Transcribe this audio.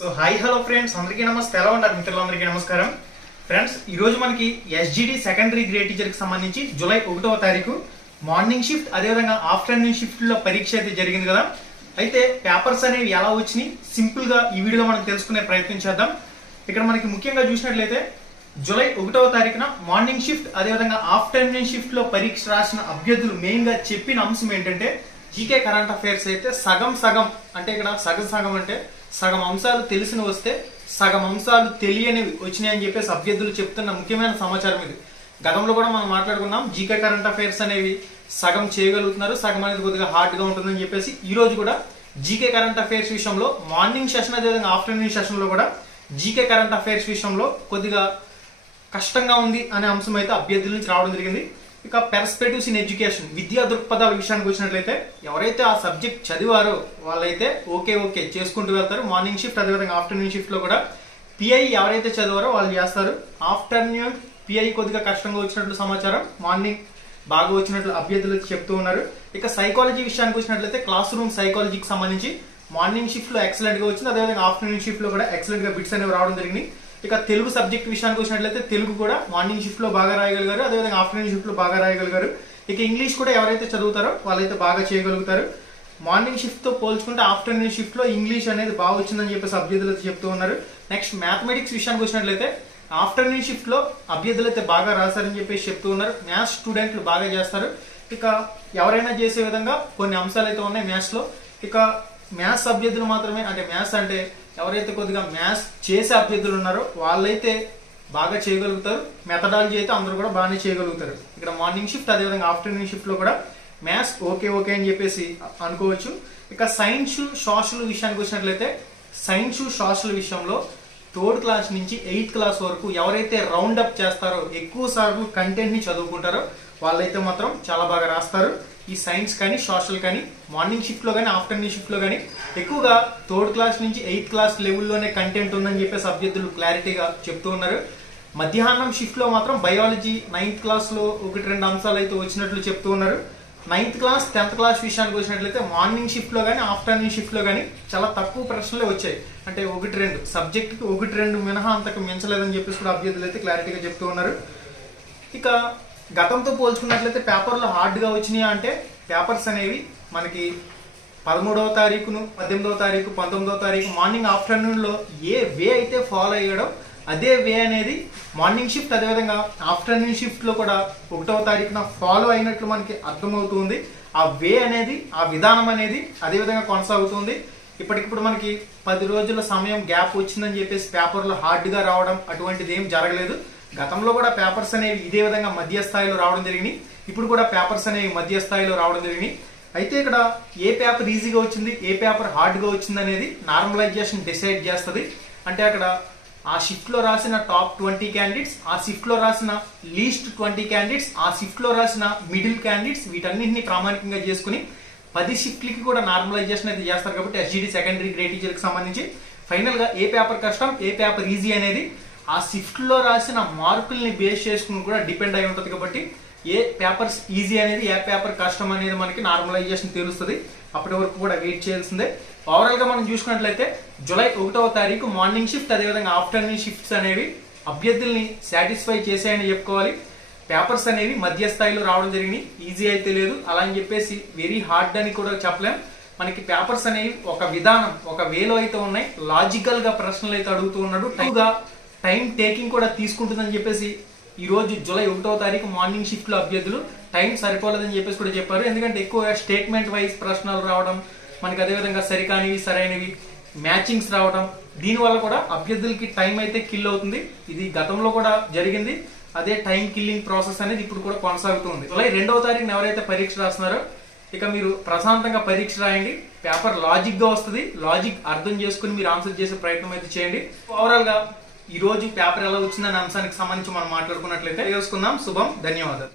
So hi hello friends, అందరికీ నమస్తే. ఎలా ఉన్నారు మిత్రులందరికీ నమస్కారం. ఫ్రెండ్స్, ఈ రోజు మనకి ఎస్జిడి సెకండరీ గ్రేడ్ టీచర్ కి సంబంధించి జూలై 1వ తారీఖు మార్నింగ్ షిఫ్ట్ అదేవిధంగా ఆఫ్టర్నూన్ షిఫ్ట్ లో పరీక్ష అయితే జరిగింది కదా. అయితే పేపర్స్ అనేవి ఎలా వచ్చినాయి సింపుల్ గా ఈ వీడియోలో మనం తెలుసుకునే ప్రయత్నం చేద్దాం. ఇక్కడ మనకి ముఖ్యంగా చూసినట్లయితే జూలై 1వ తారీఖున మార్నింగ్ షిఫ్ట్ అదేవిధంగా ఆఫ్టర్నూన్ షిఫ్ట్ లో పరీక్ష రాసిన అభ్యర్థులు మెయిన్ గా చెప్పిన అంశం ఏంటంటే జీకే కరెంట్ అఫైర్స్ అయితే సగం సగం అంటే ఇక్కడ సగం అంటే సగం అంశాలు తెలిసిన వస్తే సగం అంశాలు తెలియనివి వచ్చినాయని చెప్పేసి అభ్యర్థులు చెప్తున్న ముఖ్యమైన సమాచారం ఇది. గతంలో కూడా మనం మాట్లాడుకున్నాం, జీకే కరెంట్ అఫైర్స్ అనేవి సగం చేయగలుగుతున్నారు, సగం అనేది కొద్దిగా హార్డ్ గా ఉంటుందని చెప్పేసి. ఈ రోజు కూడా జీకే కరెంట్ అఫైర్స్ విషయంలో మార్నింగ్ సెషన్ అదేవిధంగా ఆఫ్టర్నూన్ సెషన్ లో కూడా జీకే కరెంట్ అఫైర్స్ విషయంలో కొద్దిగా కష్టంగా ఉంది అనే అంశం అయితే అభ్యర్థుల నుంచి రావడం జరిగింది. ఇక పెర్స్పెక్టివ్స్ ఇన్ ఎడ్యుకేషన్ విద్యా దృక్పథాల విషయానికి వచ్చినట్లయితే ఎవరైతే ఆ సబ్జెక్ట్ చదివారో వాళ్ళైతే ఓకే చేసుకుంటూ వెళ్తారు. మార్నింగ్ షిఫ్ట్ అదేవిధంగా ఆఫ్టర్నూన్ షిఫ్ట్ లో కూడా పిఐ ఎవరైతే చదివారో వాళ్ళు చేస్తారు. ఆఫ్టర్నూన్ పిఐ కొద్దిగా కష్టంగా వచ్చినట్లు సమాచారం, మార్నింగ్ బాగా వచ్చినట్లు అభ్యర్థులు చెప్తూ ఉన్నారు. ఇక సైకాలజీ విషయానికి వచ్చినట్లయితే క్లాస్ రూమ్ సైకాలజీకి సంబంధించి మార్నింగ్ షిఫ్ట్ లో ఎక్సలెంట్ గా వచ్చింది, అదేవిధంగా ఆఫ్టర్నూన్ షిఫ్ట్ లో కూడా ఎక్సలెంట్ గా బిట్స్ అనేవి రావడం జరిగింది. ఇక తెలుగు సబ్జెక్ట్ విషయానికి వచ్చినట్లయితే తెలుగు కూడా మార్నింగ్ షిఫ్ట్ లో బాగా రాయగలిగారు, అదేవిధంగా ఆఫ్టర్నూన్ షిఫ్ట్ లో బాగా రాయగలిగారు. ఇక ఇంగ్లీష్ కూడా ఎవరైతే చదువుతారో వాళ్ళైతే బాగా చేయగలుగుతారు. మార్నింగ్ షిఫ్ట్ తో పోల్చుకుంటే ఆఫ్టర్నూన్ షిఫ్ట్ లో ఇంగ్లీష్ అనేది బాగా వచ్చిందని చెప్పేసి అభ్యర్థులు చెప్తూ ఉన్నారు. నెక్స్ట్ మ్యాథమెటిక్స్ విషయానికి వచ్చినట్లయితే ఆఫ్టర్నూన్ షిఫ్ట్ లో అభ్యర్థులు అయితే బాగా రాశారని చెప్పేసి చెప్తూ ఉన్నారు. మ్యాథ్స్ స్టూడెంట్లు బాగా చేస్తారు. ఇక ఎవరైనా చేసే విధంగా కొన్ని అంశాలు అయితే ఉన్నాయి మ్యాథ్స్ లో. ఇక మ్యాథ్స్ అభ్యర్థులు మాత్రమే, అంటే మ్యాథ్స్ అంటే ఎవరైతే కొద్దిగా మ్యాథ్స్ చేసే అభ్యర్థులు ఉన్నారో వాళ్ళైతే బాగా చేయగలుగుతారు. మెథడాలజీ అయితే అందరూ కూడా బాగానే చేయగలుగుతారు. ఇక్కడ మార్నింగ్ షిఫ్ట్ అదేవిధంగా ఆఫ్టర్నూన్ షిఫ్ట్ లో కూడా మ్యాథ్స్ ఓకే అని చెప్పేసి అనుకోవచ్చు. ఇక సైన్స్ సోషల్ విషయానికి వచ్చినట్లయితే సైన్స్ సోషల్ విషయంలో 3rd క్లాస్ నుంచి 8th క్లాస్ వరకు ఎవరైతే రౌండ్ అప్ చేస్తారో ఎక్కువ సార్లు కంటెంట్ ని చదువుకుంటారో వాళ్ళైతే మాత్రం చాలా బాగా రాస్తారు. ఈ సైన్స్ కానీ సోషల్ కానీ మార్నింగ్ షిఫ్ట్ లో కానీ ఆఫ్టర్నూన్ షిఫ్ట్ లో కానీ ఎక్కువగా 3rd క్లాస్ నుంచి 8th క్లాస్ లెవెల్లోనే కంటెంట్ ఉందని చెప్పేసి అభ్యర్థులు క్లారిటీగా చెప్తూ ఉన్నారు. మధ్యాహ్నం షిఫ్ట్ లో మాత్రం బయాలజీ 9th క్లాస్ లో 1-2 అంశాలు అయితే వచ్చినట్లు చెప్తూ ఉన్నారు. 9th క్లాస్ 10th క్లాస్ విషయానికి వచ్చినట్లయితే మార్నింగ్ షిఫ్ట్ లో కానీ ఆఫ్టర్నూన్ షిఫ్ట్ లో కానీ చాలా తక్కువ ప్రశ్నలే వచ్చాయి. అంటే 1-2 సబ్జెక్ట్ కి 1-2 మినహా అంతకు మించలేదని చెప్పేసి కూడా అభ్యర్థులు అయితే క్లారిటీగా చెప్తూ ఉన్నారు. ఇక గతంతో పోల్చుకున్నట్లయితే పేపర్లు హార్డ్ గా వచ్చినాయా అంటే పేపర్స్ అనేవి మనకి 13వ తారీఖును 18వ తారీఖు 19వ తారీఖు మార్నింగ్ ఆఫ్టర్నూన్ లో ఏ వే అయితే ఫాలో అయ్యాడో అదే వే అనేది మార్నింగ్ షిఫ్ట్ అదేవిధంగా ఆఫ్టర్నూన్ షిఫ్ట్ లో కూడా 1వ తారీఖున ఫాలో అయినట్లు మనకి అర్థమవుతుంది. ఆ వే అనేది, ఆ విధానం అనేది అదేవిధంగా కొనసాగుతుంది. ఇప్పటికిప్పుడు మనకి 10 రోజుల సమయం గ్యాప్ వచ్చిందని చెప్పేసి పేపర్లు హార్డ్ గా రావడం అటువంటిది ఏం జరగలేదు. గతంలో కూడా పేపర్స్ అనేవి ఇదే విధంగా మధ్య స్థాయిలో రావడం జరిగింది. ఇప్పుడు కూడా పేపర్స్ అనేవి మధ్య స్థాయిలో రావడం జరిగింది. అయితే ఇక్కడ ఏ పేపర్ ఈజీగా వచ్చింది, ఏ పేపర్ హార్డ్ గా వచ్చింది అనేది నార్మలైజేషన్ డిసైడ్ చేస్తుంది. అంటే అక్కడ ఆ షిఫ్ట్ లో రాసిన టాప్ 20 క్యాండిడేట్స్, ఆ షిఫ్ట్ లో రాసిన లీస్ట్ 20 క్యాండిడేట్స్, ఆ షిఫ్ట్ లో రాసిన మిడిల్ క్యాండిడేట్స్, వీటన్నింటినీ ప్రామాణికంగా చేసుకుని 10 షిఫ్ట్లకి కూడా నార్మలైజేషన్ అయితే చేస్తారు. కాబట్టి ఎస్జిడి సెకండరీ గ్రేడ్ టీచర్ కి సంబంధించి ఫైనల్ గా ఏ పేపర్ కష్టం, ఏ పేపర్ ఈజీ అనేది ఆ షిఫ్ట్ లో రాసిన మార్కుల్ని బేస్ చేసుకుని కూడా డిపెండ్ అయి ఉంటుంది. కాబట్టి ఏ పేపర్స్ ఈజీ అనేది, ఏ పేపర్ కష్టం అనేది మనకి నార్మలైజేషన్ తెలుస్తుంది. అప్పటి వరకు కూడా వెయిట్ చేయాల్సిందే. ఓవరాల్ గా మనం చూసుకున్నట్లయితే జూలై 1వ తారీఖు మార్నింగ్ షిఫ్ట్ అదేవిధంగా ఆఫ్టర్నూన్ షిఫ్ట్స్ అనేవి అభ్యర్థుల్ని సాటిస్ఫై చేసాయని చెప్పుకోవాలి. పేపర్స్ అనేవి మధ్య స్థాయిలో రావడం జరిగింది, ఈజీ అయితే లేదు. అలా అని చెప్పేసి వెరీ హార్డ్ అని కూడా చెప్పలేం. మనకి పేపర్స్ అనేవి ఒక విధానం, ఒక వేలో అయితే ఉన్నాయి. లాజికల్ గా ప్రశ్నలు అయితే అడుగుతూ ఉన్నాడు. టైం టేకింగ్ కూడా తీసుకుంటుందని చెప్పేసి ఈ రోజు జూలై 1వ తారీఖు మార్నింగ్ షిఫ్ట్ లో అభ్యర్థులు టైం సరిపోలేదని చెప్పేసి కూడా చెప్పారు. ఎందుకంటే ఎక్కువ స్టేట్మెంట్ వైజ్ ప్రశ్నలు రావడం, మనకి అదేవిధంగా సరికానివి సరైనవి మ్యాచింగ్స్ రావడం, దీనివల్ల కూడా అభ్యర్థులకి టైం అయితే కిల్ అవుతుంది. ఇది గతంలో కూడా జరిగింది. అదే టైం కిల్లింగ్ ప్రాసెస్ అనేది ఇప్పుడు కూడా కొనసాగుతుంది. జూలై 2వ తారీఖున ఎవరైతే పరీక్ష రాస్తున్నారో ఇక మీరు ప్రశాంతంగా పరీక్ష రాయండి. పేపర్ లాజిక్ గా వస్తుంది. లాజిక్ అర్థం చేసుకుని మీరు ఆన్సర్ చేసే ప్రయత్నం అయితే చేయండి. ఓవరాల్ గా ఈ రోజు పేపర్ ఎలా వచ్చిందనే అంశానికి సంబంధించి మనం మాట్లాడుకున్నట్లయితే తెలుసుకుందాం. శుభం, ధన్యవాదాలు.